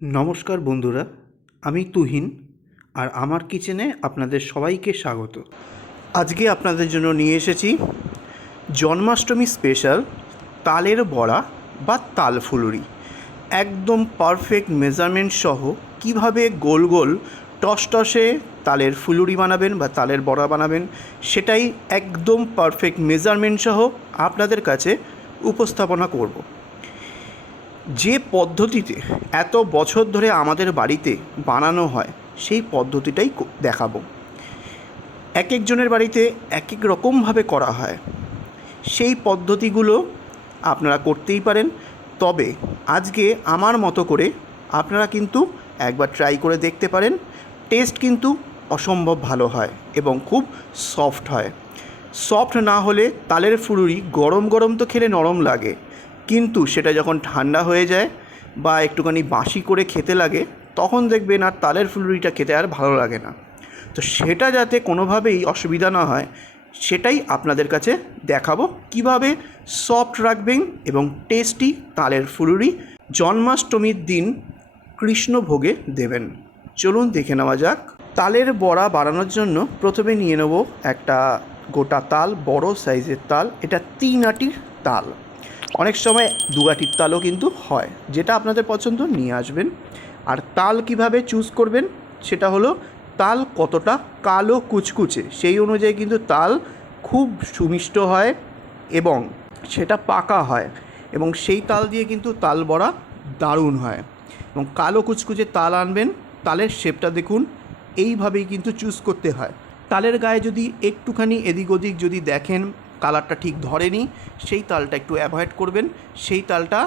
নমস্কার বন্ধুরা, আমি তুহিন আর আমার কিচেনে আপনাদের সবাইকে স্বাগত। আজকে আপনাদের জন্য নিয়ে এসেছি জন্মাষ্টমী স্পেশাল তালের বড়া বা তাল ফুলুরি। একদম পারফেক্ট মেজারমেন্ট সহ কিভাবে গোল গোল টসটসে তালের ফুলুরি বানাবেন বা তালের বড়া বানাবেন, সেটাই একদম পারফেক্ট মেজারমেন্ট সহ আপনাদের কাছে উপস্থাপনা করব। যে পদ্ধতিতে এত বছর ধরে আমাদের বাড়িতে বানানো হয় সেই পদ্ধতিটাই দেখাবো। এক একজনের বাড়িতে এক এক রকমভাবে করা হয়, সেই পদ্ধতিগুলো আপনারা করতেই পারেন। তবে আজকে আমার মতো করে আপনারা কিন্তু একবার ট্রাই করে দেখতে পারেন। টেস্ট কিন্তু অসম্ভব ভালো হয় এবং খুব সফট হয়। সফট না হলে তালের ফুলুরি গরম গরম তো খেলে নরম লাগে, কিন্তু সেটা যখন ঠান্ডা হয়ে যায় বা একটুখানি বাসি করে খেতে লাগে, তখন দেখবেন আর তালের ফুলুরিটা খেতে আর ভালো লাগে না। তো সেটা যাতে কোনোভাবেই অসুবিধা না হয়, সেটাই আপনাদের কাছে দেখাবো কিভাবে সফট রাখবেন এবং টেস্টি তালের ফুলুরি জন্মাষ্টমীর দিন কৃষ্ণভোগে দেবেন। চলুন দেখে নেওয়া যাক। তালের বড়া বানানোর জন্য প্রথমে নিয়ে নেব একটা গোটা তাল, বড় সাইজের তাল। এটা 3 আটির তাল, অনেক সময় 2 আটির তালও কিন্তু হয়, যেটা আপনাদের পছন্দ নিয়ে আসবেন। আর তাল কিভাবে চুজ করবেন সেটা হলো তাল কতটা কালো কুচকুচে, সেই অনুযায়ী কিন্তু তাল খুব সুমিষ্ট হয় এবং সেটা পাকা হয়, এবং সেই তাল দিয়ে কিন্তু তাল বড়া দারুণ হয়। এবং কালো কুচকুচে তাল আনবেন। তালের শেপটা দেখুন, এইভাবেই কিন্তু চুজ করতে হয়। তালের গায়ে যদি একটুখানি এদিক ওদিক যদি দেখেন কালারটা ঠিক ধরেনি, সেই তালটা একটু অ্যাভয়েড করবেন। সেই তালটা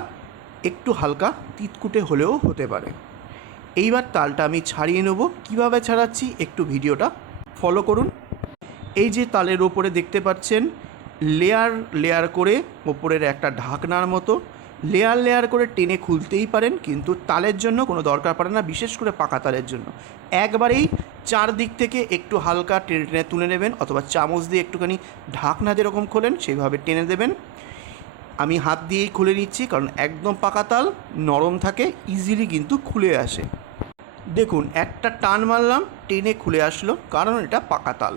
একটু হালকা তিতকুটে হলেও হতে পারে। এইবার তালটা আমি ছাড়িয়ে নেব। কিভাবে ছাড়াচ্ছি একটু ভিডিওটা ফলো করুন। এই যে তালের ওপরে দেখতে পাচ্ছেন লেয়ার লেয়ার করে ওপরের একটা ঢাকনার মতো লেয়ার লেয়ার করে টেনে খুলতেই পারেন, কিন্তু তালের জন্য কোনো দরকার পড়ে না, বিশেষ করে পাকা তালের জন্য। একবারেই চারদিক থেকে একটু হালকা টেনে টেনে তুলে নেবেন, অথবা চামচ দিয়ে একটুখানি ঢাকনা যেরকম খোলেন সেইভাবে টেনে দেবেন। আমি হাত দিয়েই খুলে নিচ্ছি, কারণ একদম পাকা তাল নরম থাকে, ইজিলি কিন্তু খুলে আসে। দেখুন, একটা টান মারলাম, টেনে খুলে আসলো, কারণ এটা পাকা তাল।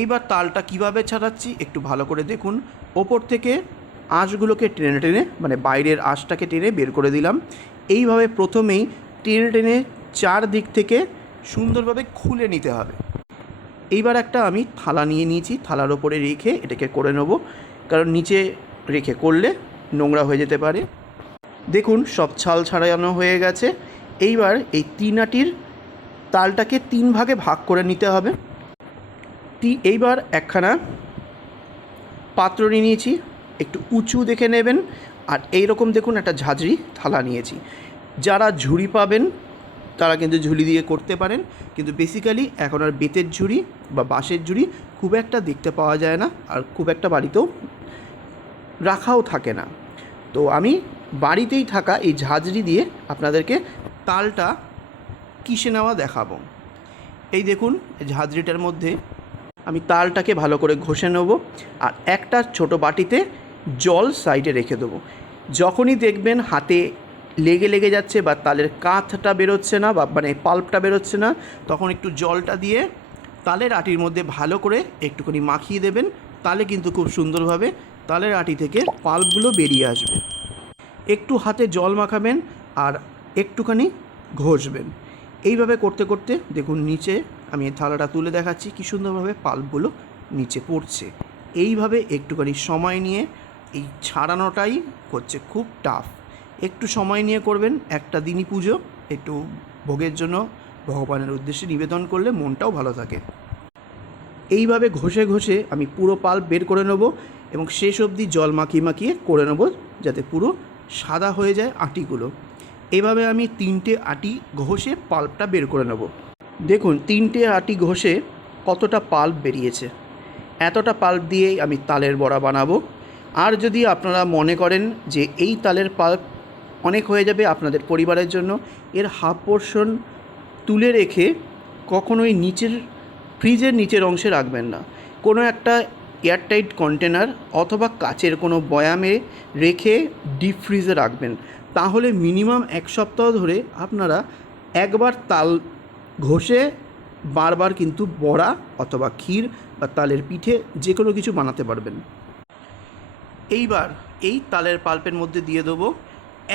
এইবার তালটা কিভাবে ছাড়াচ্ছি একটু ভালো করে দেখুন। ওপর থেকে আঁশগুলোকে টেনে টেনে, মানে বাইরের আঁশটাকে টেনে বের করে দিলাম। এইভাবে প্রথমেই টেনে টেনে চারদিক থেকে সুন্দরভাবে খুলে নিতে হবে। এইবার একটা আমি থালা নিয়ে নিয়েছি, থালার ওপরে রেখে এটাকে করে নেব, কারণ নিচে রেখে করলে নোংরা হয়ে যেতে পারে। দেখুন, সব ছাল ছাড়ানো হয়ে গেছে। এইবার এই 3 আটির তালটাকে 3 ভাগে ভাগ করে নিতে হবে। এইবার একখানা পাত্র নিয়ে নিয়েছি, একটু উঁচু দেখে নেবেন। আর এই রকম দেখুন একটা ঝাঁঝরি থালা নিয়েছি। যারা ঝুড়ি পাবেন তারা কিন্তু ঝুড়ি দিয়ে করতে পারেন, কিন্তু বেসিক্যালি এখন আর বেতের ঝুড়ি বা বাঁশের ঝুড়ি খুব একটা দেখতে পাওয়া যায় না, আর খুব একটা বাড়িতেও রাখাও থাকে না। তো আমি বাড়িতেই থাকা এই ঝাঁঝরি দিয়ে আপনাদেরকে তালটা কিসে নেওয়া দেখাবো। এই দেখুন, ঝাঁঝরিটার মধ্যে আমি তালটাকে ভালো করে ঘষে নেব, আর একটা ছোট বাটিতে জল সাইডে রেখে দেবো। যখনই দেখবেন হাতে লেগে লেগে যাচ্ছে বা তালের কাঠটা বেরোচ্ছে না, বা মানে পাল্পটা বেরোচ্ছে না, তখন একটু জলটা দিয়ে তালের আটির মধ্যে ভালো করে একটুখানি মাখিয়ে দেবেন। তাহলে কিন্তু খুব সুন্দরভাবে তালের আটি থেকে পাল্পগুলো বেরিয়ে আসবে। একটু হাতে জল মাখাবেন আর একটুখানি ঘষবেন। এইভাবে করতে করতে দেখুন নিচে, আমি এই থালাটা তুলে দেখাচ্ছি কী সুন্দরভাবে পাল্পগুলো নিচে পড়ছে। এইভাবে একটুখানি সময় নিয়ে, এই ছাড়ানোটাই হচ্ছে খুব টাফ। একটু সময় নিয়ে করবেন। একটা দিনই পুজো, একটু ভোগের জন্য ভগবানের উদ্দেশ্যে নিবেদন করলে মনটাও ভালো থাকে। এইভাবে ঘষে ঘষে আমি পুরো পাল্প বের করে নেব, এবং শেষ অবধি জল মাখিয়ে মাখিয়ে করে নেব, যাতে পুরো সাদা হয়ে যায় আটিগুলো। এভাবে আমি 3টে আটি ঘষে পাল্পটা বের করে নেব। দেখুন, 3টে আটি ঘষে কতটা পাল্প বেরিয়েছে। এতটা পাল্প দিয়েই আমি তালের বড়া বানাবো। আর যদি আপনারা মনে করেন যে এই তালের পাল্প অনেক হয়ে যাবে আপনাদের পরিবারের জন্য, এর হাফ পোর্শন তুলে রেখে কখনোই নিচের ফ্রিজের নিচের অংশে রাখবেন না। কোনো একটা এয়ারটাইট কন্টেনার অথবা কাচের কোনো বয়ামে রেখে ডিপ ফ্রিজে রাখবেন। তাহলে মিনিমাম 1 সপ্তাহ ধরে আপনারা একবার তাল ঘষে বারবার কিন্তু বড়া অথবা ক্ষীর বা তালের পিঠে যে কোনো কিছু বানাতে পারবেন। এইবার এই তালের পাল্পের মধ্যে দিয়ে দেবো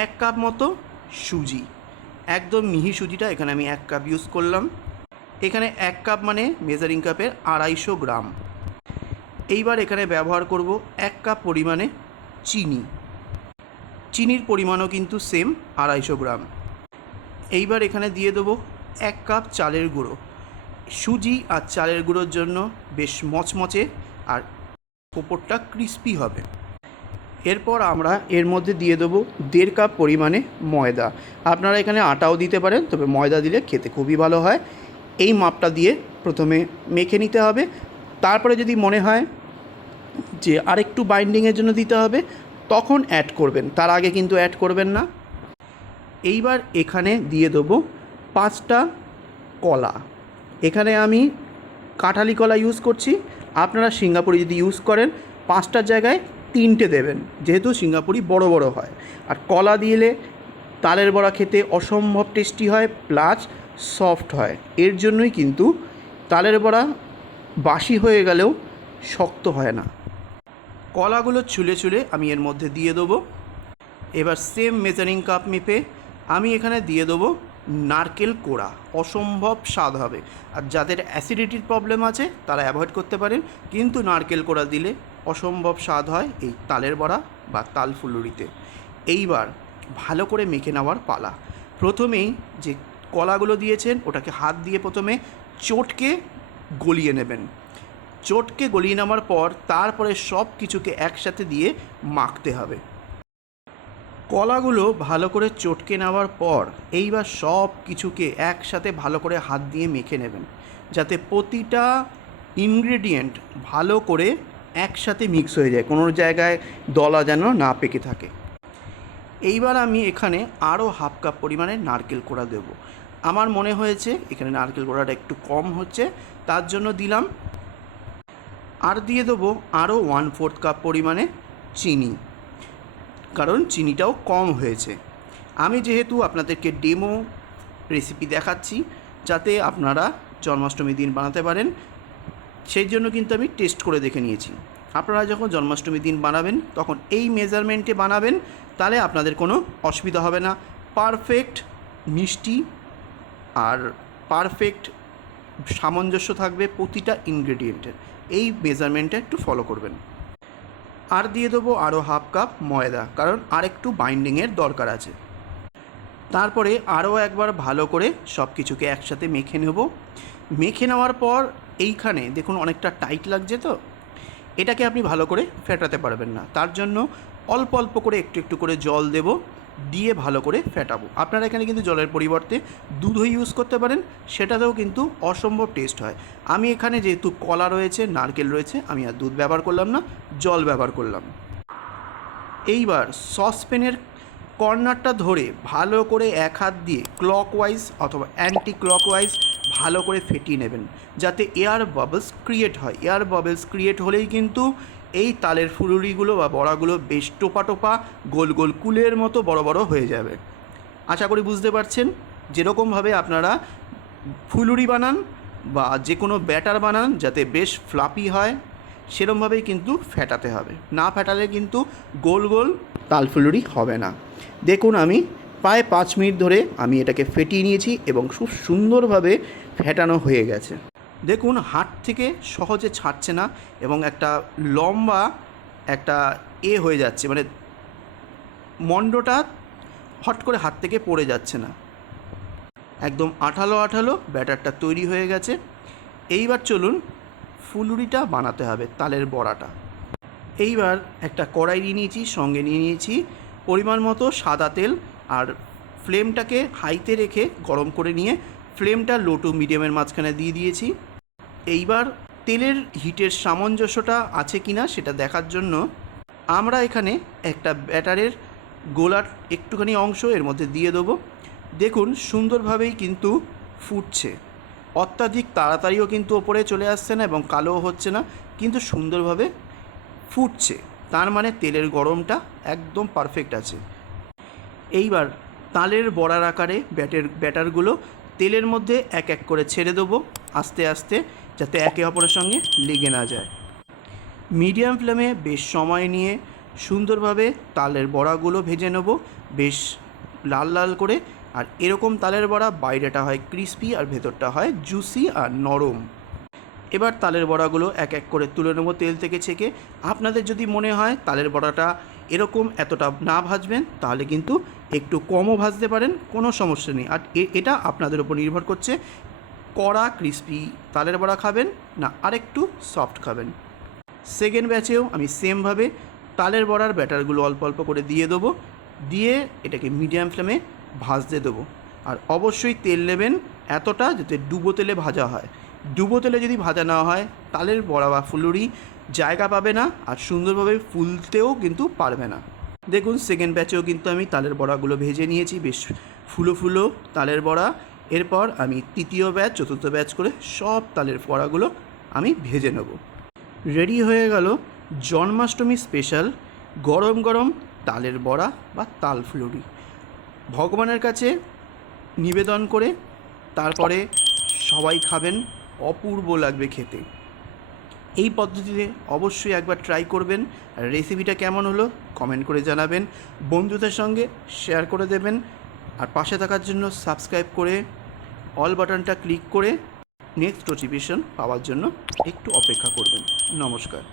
1 কাপ মতো সুজি। একদম মিহি সুজিটা এখানে আমি 1 কাপ ইউজ করলাম। এখানে 1 কাপ মানে মেজারিং কাপের 250 গ্রাম। এইবার এখানে ব্যবহার করব 1 কাপ পরিমাণে চিনি। চিনির পরিমাণও কিন্তু সেম 250 গ্রাম। এইবার এখানে দিয়ে দেবো 1 কাপ চালের গুঁড়ো। সুজি আর চালের গুঁড়োর জন্য বেশ মচমচে আর ওপরটা ক্রিস্পি হবে। এরপর আমরা এর মধ্যে দিয়ে দেবো 1.5 কাপ পরিমাণে ময়দা। আপনারা এখানে আটাও দিতে পারেন, তবে ময়দা দিলে খেতে খুবই ভালো হয়। এই মাপটা দিয়ে প্রথমে মেখে নিতে হবে। তারপরে যদি মনে হয় যে আরেকটু বাইন্ডিংয়ের জন্য দিতে হবে তখন অ্যাড করবেন, তার আগে কিন্তু অ্যাড করবেন না। এইবার এখানে দিয়ে দেবো 5টা কলা। এখানে আমি কাঁঠালি কলা ইউজ করছি। আপনারা সিঙ্গাপুরি যদি ইউজ করেন 5টার জায়গায় 3টে দেবেন, যেহেতু সিঙ্গাপুরি বড় বড় হয়। আর কলা দিলে তালের বড়া খেতে অসম্ভব টেস্টি হয়, প্লাস সফট হয়। এর জন্যই কিন্তু তালের বড়া বাসি হয়ে গেলেও শক্ত হয় না। কলাগুলো ছুলে ছুলে আমি এর মধ্যে দিয়ে দেবো। এবার সেম মেজারিং কাপ মেপে আমি এখানে দিয়ে দেবো নারকেল কোড়া। অসম্ভব স্বাদ হবে। আর যাদের অ্যাসিডিটির প্রবলেম আছে তারা অ্যাভয়েড করতে পারেন, কিন্তু নারকেল কোড়া দিলে অসম্ভব স্বাদ হয় এই তালের বড়া বা তাল ফুলুরিতে। এইবার ভালো করে মেখে নেওয়ার পালা। প্রথমেই যে কলাগুলো দিয়েছেন ওটাকে হাত দিয়ে প্রথমে চটকে গলিয়ে নেবেন। চটকে গলিয়ে নেওয়ার পর তারপরে সব কিছুকে একসাথে দিয়ে মাখতে হবে। কলাগুলো ভালো করে চটকে নেওয়ার পর এইবার সব কিছুকে একসাথে ভালো করে হাত দিয়ে মেখে নেবেন, যাতে প্রতিটা ইনগ্রেডিয়েন্ট ভালো করে একসাথে মিক্স হয়ে যায়, কোনো জায়গায় দলা যেন না পেকে থাকে। এইবার আমি এখানে আরও 1/2 কাপ পরিমাণে নারকেল কোড়া দেব। আমার মনে হয়েছে এখানে নারকেল কোড়াটা একটু কম হচ্ছে, তার জন্য দিলাম। আর দিয়ে দেবো আরও 1/4 কাপ পরিমাণে চিনি, কারণ চিনিটাও কম হয়েছে। আমি যেহেতু আপনাদেরকে ডেমো রেসিপি দেখাচ্ছি যাতে আপনারা জন্মাষ্টমীর দিন বানাতে পারেন, সেই জন্য কিন্তু আমি টেস্ট করে দেখে নিয়েছি। আপনারা যখন জন্মাষ্টমীর দিন বানাবেন তখন এই মেজারমেন্টে বানাবেন, তাহলে আপনাদের কোনো অসুবিধা হবে না। পারফেক্ট মিষ্টি আর পারফেক্ট সামঞ্জস্য থাকবে প্রতিটা ইনগ্রেডিয়েন্টের। এই মেজারমেন্টটা একটু ফলো করবেন। আর দিয়ে দেবো আরও 1/2 কাপ ময়দা, কারণ আরেকটু বাইন্ডিংয়ের দরকার আছে। তারপরে আরও একবার ভালো করে সব কিছুকে একসাথে মেখে নেব। মেখে নেওয়ার পর এইখানে দেখুন অনেকটা টাইট লাগছে, তো এটাকে আপনি ভালো করে ফেটাতে পারবেন না। তার জন্য অল্প অল্প করে একটু একটু করে জল দেব, দিয়ে ভালো করে ফেটাবো। আপনারা এখানে কিন্তু জলের পরিবর্তে দুধও ইউজ করতে পারেন, সেটাতেও কিন্তু অসম্ভব টেস্ট হয়। আমি এখানে যেহেতু কলা রয়েছে, নারকেল রয়েছে, আমি আর দুধ ব্যবহার করলাম না, জল ব্যবহার করলাম। এইবার সসপ্যানের কর্নারটা ধরে ভালো করে এক হাত দিয়ে ক্লকওয়াইজ অথবা অ্যান্টি ক্লকওয়াইজ ভালো করে ফেটিয়ে নেবেন, যাতে এয়ার বাবলস ক্রিয়েট হয়। এয়ার বাবলস ক্রিয়েট হলেই কিন্তু এই তালের ফুলুরিগুলো বা বড়াগুলো বেশ টোপা টোপা গোল গোল কুলের মতো বড় বড় হয়ে যাবে। আশা করি বুঝতে পারছেন। যেরকমভাবে আপনারা ফুলুরি বানান বা যে কোনো ব্যাটার বানান যাতে বেশ ফ্লাপি হয়, সেরমভাবেই কিন্তু ফেটাতে হবে। না ফেটালে কিন্তু গোল গোল তাল ফুলুরি হবে না। দেখুন আমি প্রায় 5 মিনিট ধরে আমি এটাকে ফেটিয়ে নিয়েছি এবং খুব সুন্দরভাবে ফেটানো হয়ে গেছে। দেখুন হাত থেকে সহজে ছাড়ছে না এবং একটা লম্বা একটা হয়ে যাচ্ছে, মানে মণ্ডটা হট করে হাত থেকে পড়ে যাচ্ছে না। একদম আঠালো আঠালো ব্যাটারটা তৈরি হয়ে গেছে। এইবার চলুন ফুলুরিটা বানাতে হবে, তালের বড়াটা। এইবার একটা কড়াই নিয়ে নিয়েছি, সঙ্গে নিয়ে নিয়েছি পরিমাণ মতো সাদা তেল, আর ফ্লেমটাকে হাইতে রেখে গরম করে নিয়ে ফ্লেমটা লো টু মিডিয়ামের মাঝখানে দিয়ে দিয়েছি। এইবার তেলের হিটের সামঞ্জস্যটা আছে কি না সেটা দেখার জন্য আমরা এখানে একটা ব্যাটারের গোলার একটুখানি অংশ এর মধ্যে দিয়ে দেবো। দেখুন সুন্দরভাবেই কিন্তু ফুটছে, অত্যাধিক তাড়াতাড়িও কিন্তু ওপরে চলে আসছে না এবং কালোও হচ্ছে না, কিন্তু সুন্দরভাবে ফুটছে। তার মানে তেলের গরমটা একদম পারফেক্ট আছে। এইবার তালের বড়ার আকারে ব্যাটারগুলো তেলের মধ্যে এক এক করে ছেড়ে দেবো আস্তে আস্তে, যাতে একে অপরের সঙ্গে লেগে না যায়। মিডিয়াম ফ্লেমে বেশ সময় নিয়ে সুন্দরভাবে তালের বড়াগুলো ভেজে নেব বেশ লাল লাল করে। আর এরকম তালের বড়া বাইরেটা হয় ক্রিস্পি আর ভেতরটা হয় জুসি আর নরম। এবার তালের বড়াগুলো এক এক করে তুলে নেবো তেল থেকে ছেঁকে। আপনাদের যদি মনে হয় তালের বড়াটা এরকম এতটা না ভাজবেন, তাহলে কিন্তু একটু কমও ভাজতে পারেন, কোনো সমস্যা নেই। আর এটা আপনাদের উপর নির্ভর করছে কড়া ক্রিস্পি তালের বড়া খাবেন না আরেকটু সফট খাবেন। সেকেন্ড ব্যাচেও আমি সেমভাবে তালের বড়ার ব্যাটারগুলো অল্প অল্প করে দিয়ে দেবো, দিয়ে এটাকে মিডিয়াম ফ্লেমে ভাজতে দেবো। আর অবশ্যই তেল নেবেন এতটা যাতে ডুবো তেলে ভাজা হয়। ডুবো তেলে যদি ভাজা না হয় তালের বড়া বা ফুলুরি জায়গা পাবে না আর সুন্দরভাবে ফুলতেও কিন্তু পারবে না। দেখুন সেকেন্ড ব্যাচেও কিন্তু আমি তালের বড়াগুলো ভেজে নিয়েছি, বেশ ফুলো ফুলো তালের বড়া। এরপর আমি তৃতীয় ব্যাচ চতুর্থ ব্যাচ করে সব তালের বড়াগুলো আমি ভেজে নেব। রেডি হয়ে গেল জন্মাষ্টমী স্পেশাল গরম গরম তালের বড়া বা তাল ফুলুরি। ভগবানের কাছে নিবেদন করে তারপরে সবাই খাবেন, অপূর্ব লাগবে খেতে। এই পদ্ধতিতে অবশ্যই একবার ট্রাই করবেন। আর রেসিপিটা কেমন হলো কমেন্ট করে জানাবেন, বন্ধুদের সঙ্গে শেয়ার করে দেবেন। আর পাশে থাকার জন্য সাবস্ক্রাইব করে অল বাটনটা ক্লিক করে নেক্সট নোটিফিকেশন পাওয়ার জন্য একটু অপেক্ষা করবেন। নমস্কার।